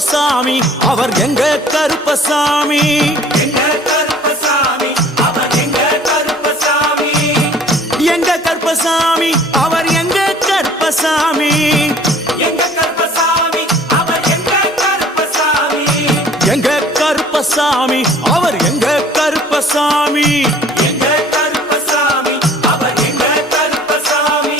கருப்பசாமி அவர் எங்க கருப்பசாமி எங்க கருப்பசாமி அவர் எங்க கருப்பசாமி எங்க கருப்பசாமி அவர் எங்க கருப்பசாமி எங்க கருப்பசாமி அவர் எங்க கருப்பசாமி எங்க கருப்பசாமி அவர் எங்க கருப்பசாமி எங்க கருப்பசாமி அவர் எங்க கருப்பசாமி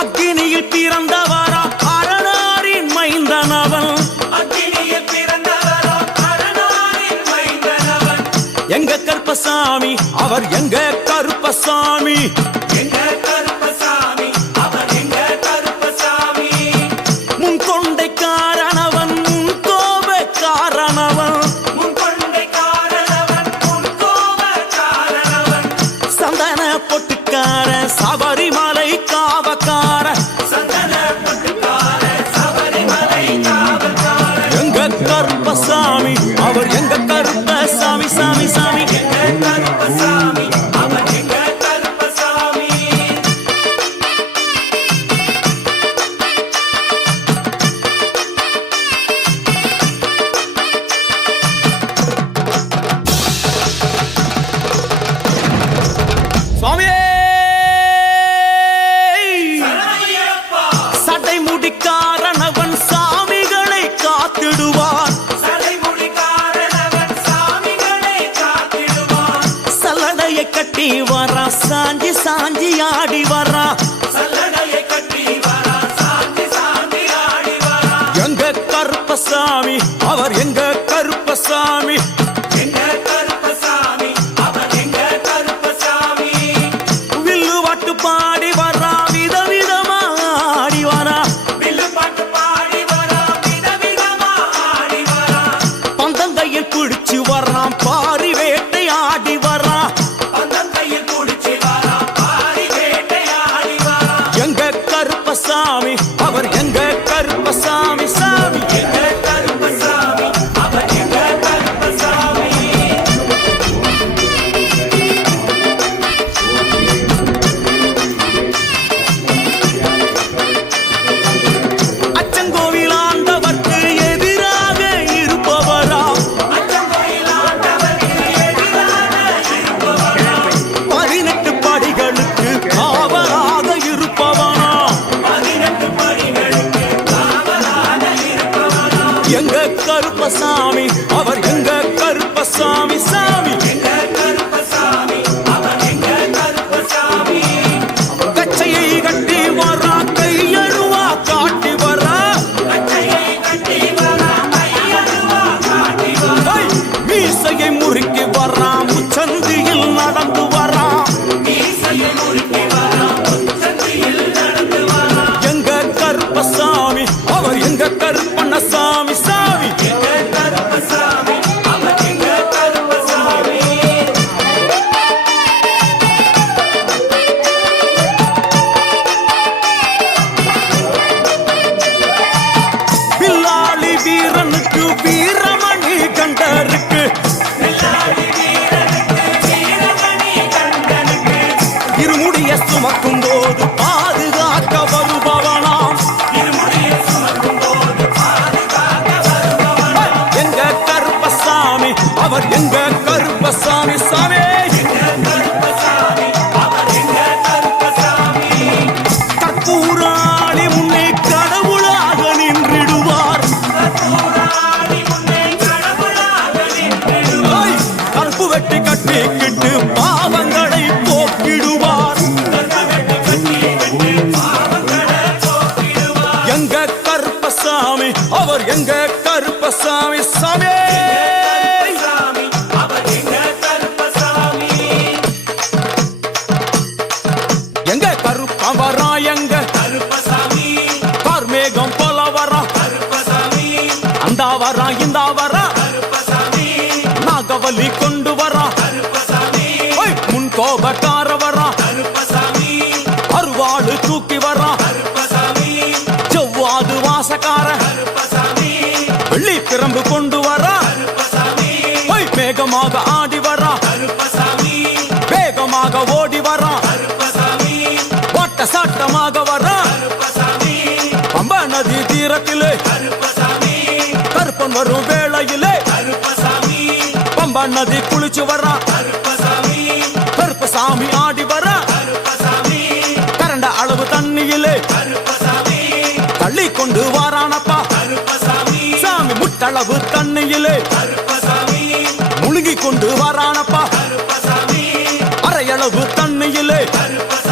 அக்கினியில் பிறந்தவரா அரணாரின் மைந்தனவன் அக்கினியில் பிறந்தவரோ அரணாரின் மைந்தனவன் எங்க கருப்பசாமி அவர் எங்க கருப்பசாமி எங்க கருப்பசாமி அவர் எங்க கருப்பசாமி முன்கொண்டைக்காரனவன் முன்கோபக்காரனவன் முன்கொண்டைக்காரனவன் முன்கோபக்காரனவன் சந்தன பொட்டுக்கார சபரிமலை காவக்கார சந்தன பொட்டுக்கார சபரிமலை காவல்கார எங்க கருப்பசாமி அவர் எங்க கருப்பசாமி சாமி சாமி எங்க கருப்பசாமி அவர் எங்க கருப்பசாமி சுவாமியே சரணமையப்பா சட்டை முடிக்காரனவன் சாமிகளை காத்திடுவான் சடைமுடிக்காரனவன் சாமிகளை காத்திடுவான் சல்லடையை கட்டி வரா சாஞ்சி சாஞ்சி ஆடி வரா சல்லடையை கட்டி வரா சாந்தி சாந்தி ஆடி வரா எங்க கருப்பசாமி அவர் எங்க கருப்பசாமி எங்க கருப்பசாமி அவர் எங்க கருப்பசாமி வில்லு வாட்டு பாடி வரா விதவிதமா ஆடி வரா வில்லு பாட்டு பாடி வரா விதவிதமா ஆடி வரா பந்தங்கையில் குடிச்சு வர்றான் பாரி வேட்டை ஆடி வரா பந்தங்கையில் குடிச்சு வரா பாரி வேட்டையாடி வரா எங்க கருப்பசாமி அவர் எங்க கருப்பசாமி சாமி எங்க கருப்பசாமி அவர் எங்க கருப்பசாமி அச்சங்கோவில் ஆண்டவர்க்கு எதிராக இருப்பவரா அச்சங்கோயிலாண்டவருக்கு எதிராக இருப்பவனா 18 படிகளுக்கு காவலாக இருப்பவனா 18 படிகளுக்கு காவலாக இருப்பவனா எங்க கருப்பசாமி அவர் எங்க கருப்பசாமி சாமி எங்க கருப்பசாமி அவர் எங்க கருப்பசாமி கச்சையை கட்டி வரா கையழுவா காட்டி வரா கச்சையை கட்டி வரா கையழுவா காட்டி வரா ஐ, மீசையை முறுக்கி வரா முச்சந்தியில் நடந்து வரா மீசையை முறுக்கி வரா முச்சந்தியில் நடந்து வரா எங்க கருப்பசாமி அவர் எங்க கருப்பண்ணசாமி சாமி எங்க கருப்பசாமி அவர் எங்க கருப்பசாமி பில்லாளி வீரனுக்கு வீரமணி கண்டருக்கு வெள்ளாடி வீரனுக்கு வீரமணி கண்டனுக்கு இருமுடிய சுமக்கும் போது பாதுகாக்க வருபவனாம் இருமுடியை சுமக்கும் போது பாதுகாக்க வருபவனா எங்க கருப்பசாமி அவர் எங்க கருப்பசாமி சாமி எங்க கருப்பசாமி அவர் எங்க கருப்பசாமி கற்பூராளி முன்னே கடவுளாக நின்றிடுவார் கற்பூராடி முன்னே கடவுளாக நின்றிடுவார் ஐ, கற்பு வெட்டி கட்டிக்கிட்டு பாவங்களை போக்கிடுவார் கற்பவெட்டு கட்டி வெட்டி பாவங்களை போக்கிடுவார் எங்க கருப்பசாமி அவர் எங்க கருப்பசாமி சாமி கருப்பசாமி அவர் எங்க கருப்பசாமி எங்க கருப்பவரா எங்க கருப்பசாமி கார்மேகம் போல வரா கருப்பசாமி அந்த வரா இந்த வரா கருப்பசாமி நாகவலி கொண்டு வரா கருப்பசாமி ஓய், முன் கோபக்கார வரா கருப்பசாமி அருவாளு தூக்கி வரா கருப்பசாமி செவ்வாது வாசக்கார கருப்பசாமி வெள்ளி பிரம்பு கொண்டு வரா கருப்பசாமி ஓய், வேகமாக ஆடி வரா கருப்பசாமி வேகம் நேரத்திலே கருப்பசாமி கருப்பன் வரும் வேளையிலே கருப்பசாமி பம்பா நதி குளிச்சு வரா கருப்பசாமி கருப்பசாமி ஆடி வரா கருப்பசாமி கரண்ட அளவு தண்ணியிலே கருப்பசாமி தள்ளி கொண்டு வாரானப்பா கருப்பசாமி சாமி முட்டளவு தண்ணியிலே கருப்பசாமி முழுகி கொண்டு வாரானப்பா கருப்பசாமி அரையளவு தண்ணியிலே கருப்பசாமி